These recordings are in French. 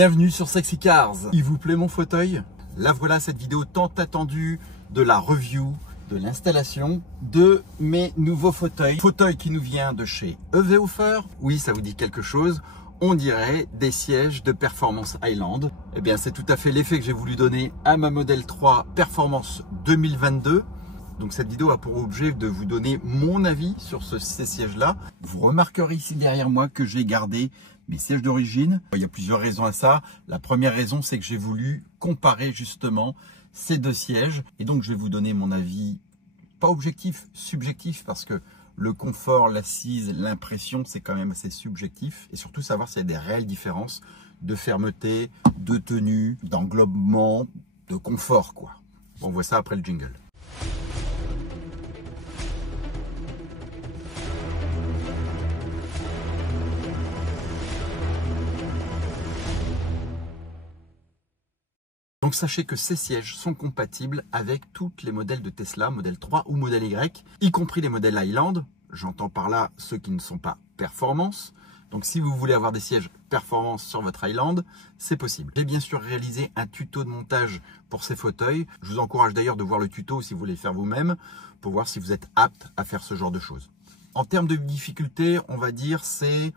Bienvenue sur Sexy Cars. Il vous plaît mon fauteuil? Là voilà cette vidéo tant attendue de la review, de l'installation de mes nouveaux fauteuils. Fauteuil qui nous vient de chez EVOFER. Oui, ça vous dit quelque chose. On dirait des sièges de Performance Highland. Eh bien, c'est tout à fait l'effet que j'ai voulu donner à ma Model 3 Performance 2022. Donc cette vidéo a pour objet de vous donner mon avis sur ces sièges-là. Vous remarquerez ici derrière moi que j'ai gardé mes sièges d'origine. Il y a plusieurs raisons à ça. La première raison, c'est que j'ai voulu comparer justement ces deux sièges. Et donc je vais vous donner mon avis, pas objectif, subjectif, parce que le confort, l'assise, l'impression, c'est quand même assez subjectif. Et surtout savoir s'il y a des réelles différences de fermeté, de tenue, d'englobement, de confort, quoi. Bon, on voit ça après le jingle. Donc sachez que ces sièges sont compatibles avec toutes les modèles de Tesla, modèle 3 ou modèle Y, y compris les modèles Highland. J'entends par là ceux qui ne sont pas performance. Donc si vous voulez avoir des sièges performance sur votre Highland, c'est possible. J'ai bien sûr réalisé un tuto de montage pour ces fauteuils. Je vous encourage d'ailleurs de voir le tuto si vous voulez le faire vous-même, pour voir si vous êtes apte à faire ce genre de choses. En termes de difficulté, on va dire c'est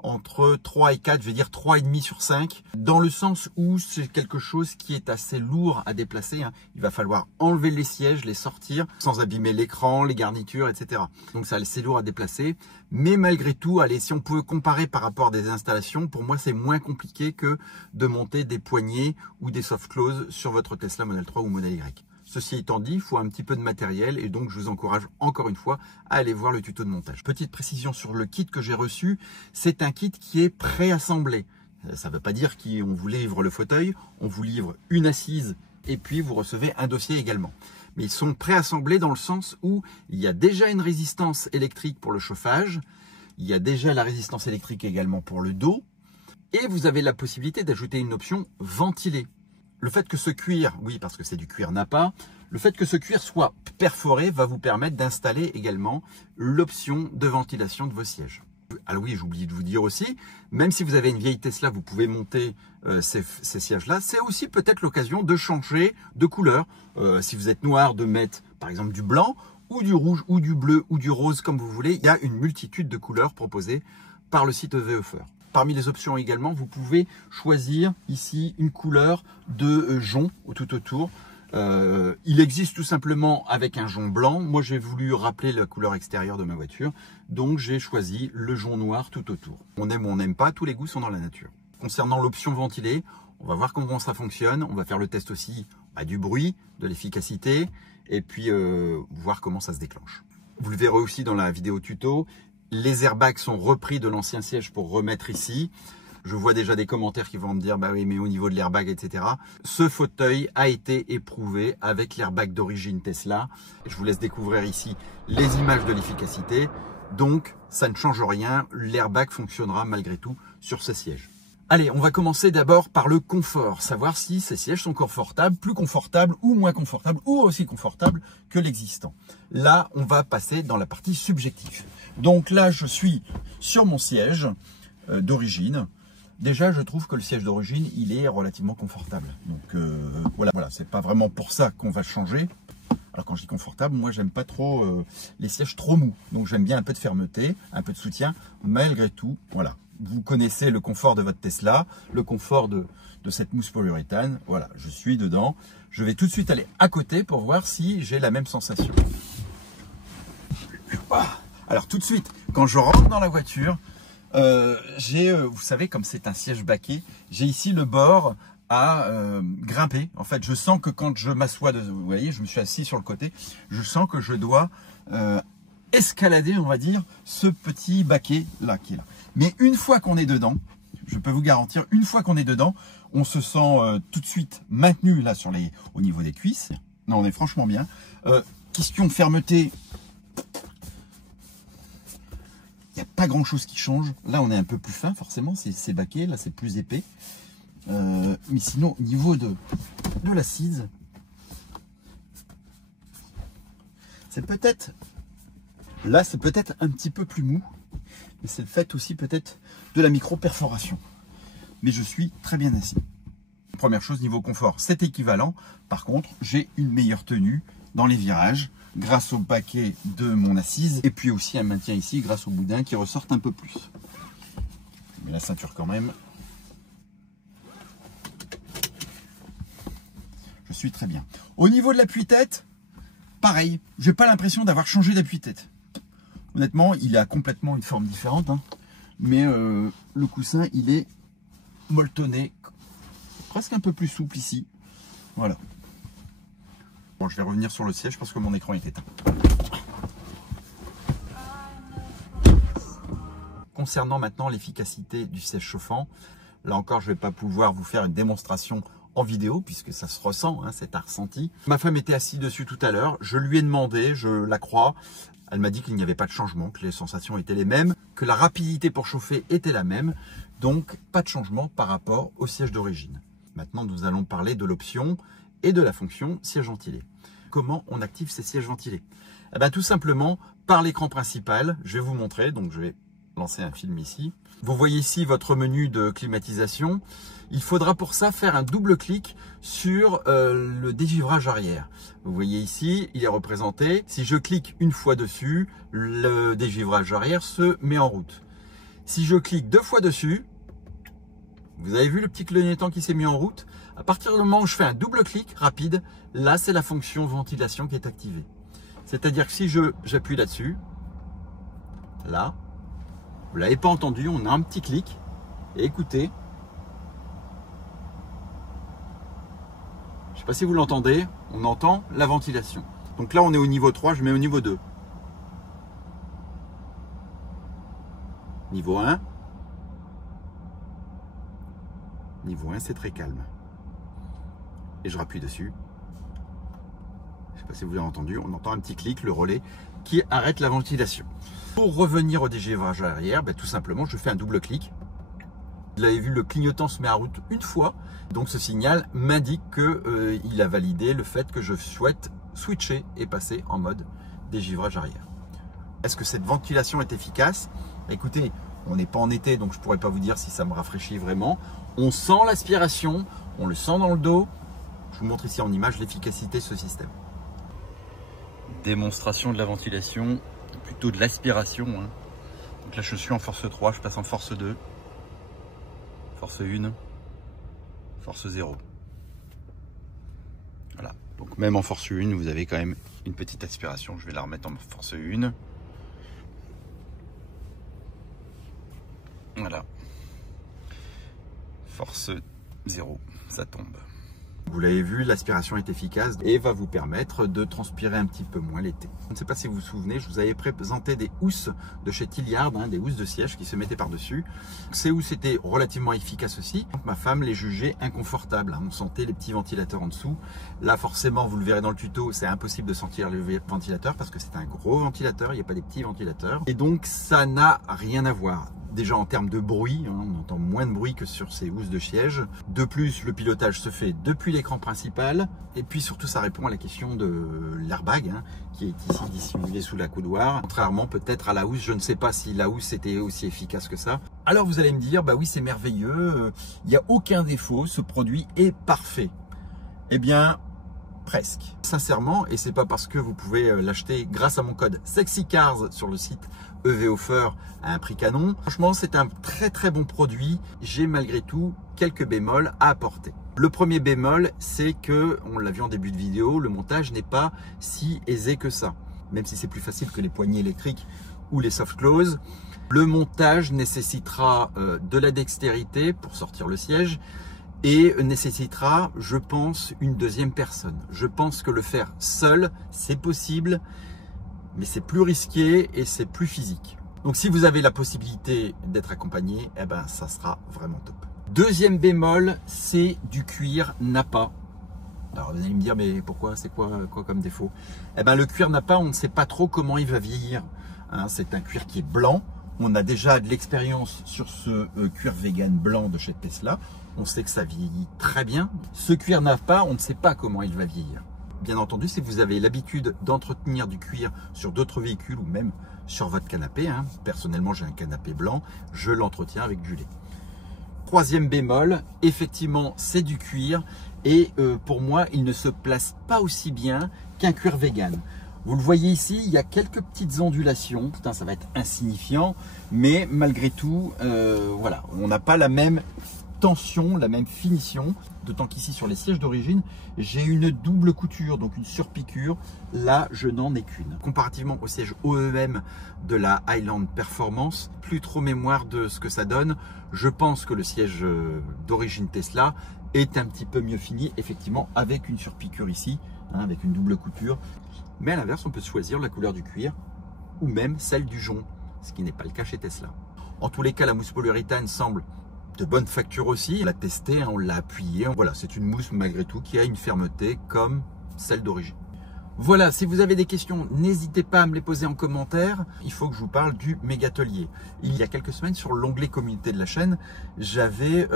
entre 3 et 4, je vais dire 3,5 sur 5, dans le sens où c'est quelque chose qui est assez lourd à déplacer. Il va falloir enlever les sièges, les sortir, sans abîmer l'écran, les garnitures, etc. Donc ça, c'est lourd à déplacer. Mais malgré tout, allez, si on peut comparer par rapport à des installations, pour moi, c'est moins compliqué que de monter des poignées ou des soft close sur votre Tesla Model 3 ou Model Y. Ceci étant dit, il faut un petit peu de matériel et donc je vous encourage encore une fois à aller voir le tuto de montage. Petite précision sur le kit que j'ai reçu, c'est un kit qui est préassemblé. Ça ne veut pas dire qu'on vous livre le fauteuil, on vous livre une assise et puis vous recevez un dossier également. Mais ils sont préassemblés dans le sens où il y a déjà une résistance électrique pour le chauffage, il y a déjà la résistance électrique également pour le dos et vous avez la possibilité d'ajouter une option ventilée. Le fait que ce cuir, oui parce que c'est du cuir Nappa, le fait que ce cuir soit perforé va vous permettre d'installer également l'option de ventilation de vos sièges. Alors oui, j'ai oublié de vous dire aussi, même si vous avez une vieille Tesla, vous pouvez monter ces sièges-là. C'est aussi peut-être l'occasion de changer de couleur. Si vous êtes noir, de mettre par exemple du blanc ou du rouge ou du bleu ou du rose comme vous voulez. Il y a une multitude de couleurs proposées par le site EVOFER. Parmi les options également, vous pouvez choisir ici une couleur de jonc tout autour. Il existe tout simplement avec un jonc blanc. Moi, j'ai voulu rappeler la couleur extérieure de ma voiture. Donc, j'ai choisi le jonc noir tout autour. On aime ou on n'aime pas, tous les goûts sont dans la nature. Concernant l'option ventilée, on va voir comment ça fonctionne. On va faire le test aussi du bruit, de l'efficacité et puis voir comment ça se déclenche. Vous le verrez aussi dans la vidéo tuto. Les airbags sont repris de l'ancien siège pour remettre ici. Je vois déjà des commentaires qui vont me dire, bah oui, mais au niveau de l'airbag, etc. Ce fauteuil a été éprouvé avec l'airbag d'origine Tesla. Je vous laisse découvrir ici les images de l'efficacité. Donc, ça ne change rien. L'airbag fonctionnera malgré tout sur ce siège. Allez, on va commencer d'abord par le confort. Savoir si ces sièges sont confortables, plus confortables ou moins confortables ou aussi confortables que l'existant. Là, on va passer dans la partie subjective. Donc là, je suis sur mon siège d'origine. Déjà, je trouve que le siège d'origine, il est relativement confortable. Donc voilà, c'est pas vraiment pour ça qu'on va changer. Alors quand je dis confortable, moi j'aime pas trop les sièges trop mous. Donc j'aime bien un peu de fermeté, un peu de soutien. Malgré tout, voilà. Vous connaissez le confort de votre Tesla, le confort de cette mousse polyuréthane. Voilà, je suis dedans. Je vais tout de suite aller à côté pour voir si j'ai la même sensation. Alors tout de suite, quand je rentre dans la voiture, vous savez, comme c'est un siège baquet, j'ai ici le bord à grimper. En fait, je sens que quand je m'assois, vous voyez, je me suis assis sur le côté, je sens que je dois escalader, on va dire, ce petit baquet là qui est là. Mais une fois qu'on est dedans, je peux vous garantir, une fois qu'on est dedans, on se sent tout de suite maintenu là au niveau des cuisses. Non, on est franchement bien. Question fermeté. Il n'y a pas grand chose qui change. Là, on est un peu plus fin, forcément, c'est baquet. Là, c'est plus épais. Mais sinon, au niveau de l'assise, c'est peut-être... Là, c'est peut-être un petit peu plus mou. Mais c'est le fait aussi peut-être de la micro-perforation. mais je suis très bien assis. Première chose, niveau confort, c'est équivalent. Par contre, j'ai une meilleure tenue dans les virages grâce au baquet de mon assise et puis aussi un maintien ici grâce au boudin qui ressortent un peu plus. Mais la ceinture quand même. Je suis très bien. Au niveau de l'appui-tête, pareil, j'ai pas l'impression d'avoir changé d'appui-tête. Honnêtement, il a complètement une forme différente, hein, mais le coussin, il est molletonné, presque un peu plus souple ici. Voilà. Bon, je vais revenir sur le siège parce que mon écran est éteint. Concernant maintenant l'efficacité du siège chauffant, là encore, je ne vais pas pouvoir vous faire une démonstration en vidéo puisque ça se ressent, hein, c'est un ressenti. Ma femme était assise dessus tout à l'heure, je lui ai demandé, je la crois, elle m'a dit qu'il n'y avait pas de changement, que les sensations étaient les mêmes, que la rapidité pour chauffer était la même, donc pas de changement par rapport au siège d'origine. Maintenant, nous allons parler de l'option et de la fonction siège ventilé. Comment on active ces sièges ventilés? Eh bien, tout simplement par l'écran principal, je vais vous montrer, donc je vais lancer un film ici. Vous voyez ici votre menu de climatisation. Il faudra pour ça faire un double clic sur le dégivrage arrière. Vous voyez ici, il est représenté. Si je clique une fois dessus, le dégivrage arrière se met en route. Si je clique 2 fois dessus, vous avez vu le petit clignotant qui s'est mis en route? À partir du moment où je fais un double clic rapide, là c'est la fonction ventilation qui est activée. C'est-à-dire que si j'appuie là-dessus, là, vous ne l'avez pas entendu, on a un petit clic. Et écoutez, je ne sais pas si vous l'entendez, on entend la ventilation. Donc là on est au niveau 3, je mets au niveau 2. Niveau 1. Niveau 1, c'est très calme. Et je rappuie dessus. Je ne sais pas si vous l'avez entendu, on entend un petit clic, le relais, qui arrête la ventilation. Pour revenir au dégivrage arrière, tout simplement, je fais un double clic. Vous l'avez vu, le clignotant se met en route une fois. Donc ce signal m'indique qu'il a validé le fait que je souhaite switcher et passer en mode dégivrage arrière. Est-ce que cette ventilation est efficace? Écoutez, on n'est pas en été, donc je ne pourrais pas vous dire si ça me rafraîchit vraiment. On sent l'aspiration, on le sent dans le dos. Je vous montre ici en image l'efficacité de ce système. Démonstration de la ventilation, plutôt de l'aspiration. Hein. Donc là je suis en force 3, je passe en force 2, force 1, force 0. Voilà, donc même en force 1, vous avez quand même une petite aspiration. Je vais la remettre en force 1. Voilà. Force 0, ça tombe. Vous l'avez vu, l'aspiration est efficace et va vous permettre de transpirer un petit peu moins l'été. Je ne sais pas si vous vous souvenez, je vous avais présenté des housses de chez Tilliard, hein, des housses de siège qui se mettaient par-dessus. Ces housses étaient relativement efficaces aussi. Donc, ma femme les jugeait inconfortables. Hein. On sentait les petits ventilateurs en dessous. Là, forcément, vous le verrez dans le tuto, c'est impossible de sentir le ventilateur parce que c'est un gros ventilateur, il n'y a pas des petits ventilateurs. Et donc, ça n'a rien à voir. Déjà en termes de bruit, hein, on entend moins de bruit que sur ces housses de siège. De plus, le pilotage se fait depuis l'écran principal. Et puis surtout, ça répond à la question de l'airbag, hein, qui est ici dissimulé sous la coudoir. Contrairement peut-être à la housse, je ne sais pas si la housse était aussi efficace que ça. Alors vous allez me dire, bah oui, c'est merveilleux, il n'y a aucun défaut, ce produit est parfait. Eh bien, presque. Sincèrement, et c'est pas parce que vous pouvez l'acheter grâce à mon code SEXYCARS sur le site EVOffer à un prix canon. Franchement, c'est un très très bon produit. J'ai malgré tout quelques bémols à apporter. Le premier bémol, c'est que, on l'a vu en début de vidéo, le montage n'est pas si aisé que ça. Même si c'est plus facile que les poignées électriques ou les soft close. Le montage nécessitera de la dextérité pour sortir le siège et nécessitera, je pense, une deuxième personne. Je pense que le faire seul, c'est possible, mais c'est plus risqué et c'est plus physique. Donc si vous avez la possibilité d'être accompagné, eh ben ça sera vraiment top. Deuxième bémol, c'est du cuir Nappa. Alors vous allez me dire, mais pourquoi, c'est quoi comme défaut? Eh ben le cuir Nappa, on ne sait pas trop comment il va vieillir. Hein, c'est un cuir qui est blanc. On a déjà de l'expérience sur ce cuir vegan blanc de chez Tesla. On sait que ça vieillit très bien. Ce cuir Nappa, on ne sait pas comment il va vieillir. Bien entendu, si vous avez l'habitude d'entretenir du cuir sur d'autres véhicules ou même sur votre canapé, hein, personnellement j'ai un canapé blanc, je l'entretiens avec du lait. Troisième bémol, effectivement, c'est du cuir et pour moi, il ne se place pas aussi bien qu'un cuir vegan. Vous le voyez ici, il y a quelques petites ondulations. Putain, ça va être insignifiant, mais malgré tout, voilà, on n'a pas la même tension, la même finition. D'autant qu'ici, sur les sièges d'origine, j'ai une double couture, donc une surpiqûre. Là, je n'en ai qu'une. Comparativement au siège OEM de la Highland Performance, plus trop mémoire de ce que ça donne. Je pense que le siège d'origine Tesla est un petit peu mieux fini, effectivement, avec une surpiqûre ici, hein, avec une double couture. Mais à l'inverse, on peut choisir la couleur du cuir ou même celle du jonc, ce qui n'est pas le cas chez Tesla. En tous les cas, la mousse polyuréthane semble de bonne facture aussi. On l'a testé, on l'a appuyé. Voilà, c'est une mousse malgré tout qui a une fermeté comme celle d'origine. Voilà, si vous avez des questions, n'hésitez pas à me les poser en commentaire. Il faut que je vous parle du Mégatelier. Il y a quelques semaines, sur l'onglet communauté de la chaîne, j'avais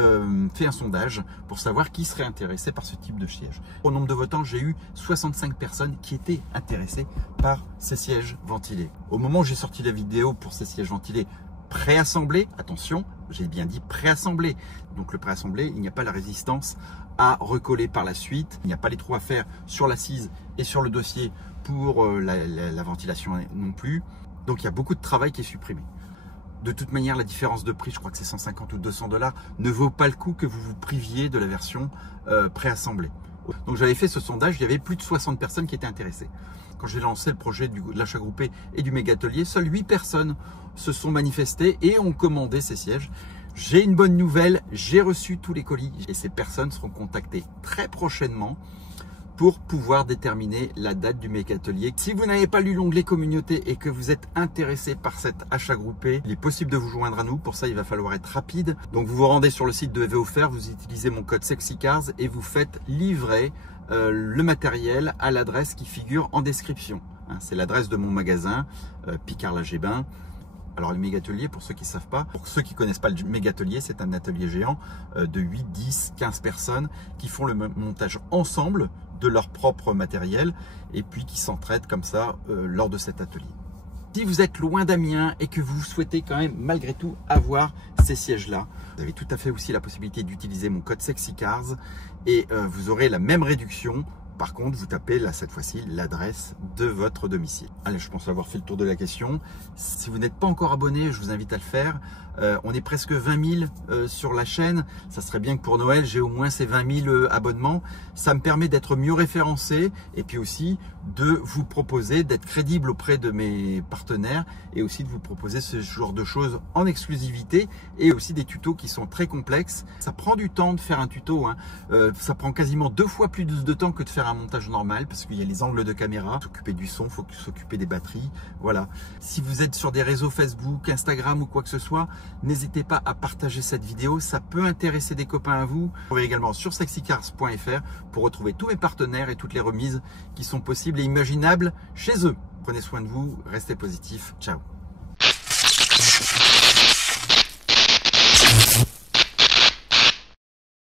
fait un sondage pour savoir qui serait intéressé par ce type de siège. Au nombre de votants, j'ai eu 65 personnes qui étaient intéressées par ces sièges ventilés. Au moment où j'ai sorti la vidéo pour ces sièges ventilés préassemblés, attention, j'ai bien dit préassemblés. Donc le préassemblé, il n'y a pas la résistance à recoller par la suite. Il n'y a pas les trous à faire sur l'assise et sur le dossier pour la ventilation non plus. Donc il y a beaucoup de travail qui est supprimé. De toute manière, la différence de prix, je crois que c'est 150 ou 200 $, ne vaut pas le coup que vous vous priviez de la version préassemblée. Donc j'avais fait ce sondage, il y avait plus de 60 personnes qui étaient intéressées. Quand j'ai lancé le projet de l'achat groupé et du Mégatelier, seules 8 personnes se sont manifestées et ont commandé ces sièges. J'ai une bonne nouvelle, j'ai reçu tous les colis et ces personnes seront contactées très prochainement pour pouvoir déterminer la date du Mégatelier. Si vous n'avez pas lu l'onglet communauté et que vous êtes intéressé par cet achat groupé, il est possible de vous joindre à nous. Pour ça, il va falloir être rapide. Donc vous vous rendez sur le site de EV-Offert, vous utilisez mon code SEXYCARS et vous faites livrer le matériel à l'adresse qui figure en description. C'est l'adresse de mon magasin, Picard-la-Gébin. Alors le Mégatelier, pour ceux qui ne savent pas, pour ceux qui ne connaissent pas le Mégatelier, c'est un atelier géant de 8, 10, 15 personnes qui font le montage ensemble de leur propre matériel et puis qui s'entraident comme ça lors de cet atelier. Si vous êtes loin d'Amiens et que vous souhaitez quand même malgré tout avoir ces sièges-là, vous avez tout à fait aussi la possibilité d'utiliser mon code SEXYCARS et vous aurez la même réduction. Par contre, vous tapez là cette fois-ci l'adresse de votre domicile. Allez, je pense avoir fait le tour de la question. Si vous n'êtes pas encore abonné, je vous invite à le faire. On est presque 20 000 sur la chaîne. Ça serait bien que pour Noël, j'ai au moins ces 20 000 abonnements. Ça me permet d'être mieux référencé et puis aussi de vous proposer d'être crédible auprès de mes partenaires et aussi de vous proposer ce genre de choses en exclusivité et aussi des tutos qui sont très complexes. Ça prend du temps de faire un tuto, hein. Ça prend quasiment 2 fois plus de temps que de faire un montage normal parce qu'il y a les angles de caméra, s'occuper du son, il faut s'occuper des batteries, voilà. Si vous êtes sur des réseaux Facebook, Instagram ou quoi que ce soit, n'hésitez pas à partager cette vidéo, ça peut intéresser des copains à vous. Vous pouvez également sur sexycars.fr pour retrouver tous mes partenaires et toutes les remises qui sont possibles et imaginables chez eux. Prenez soin de vous, restez positifs, ciao.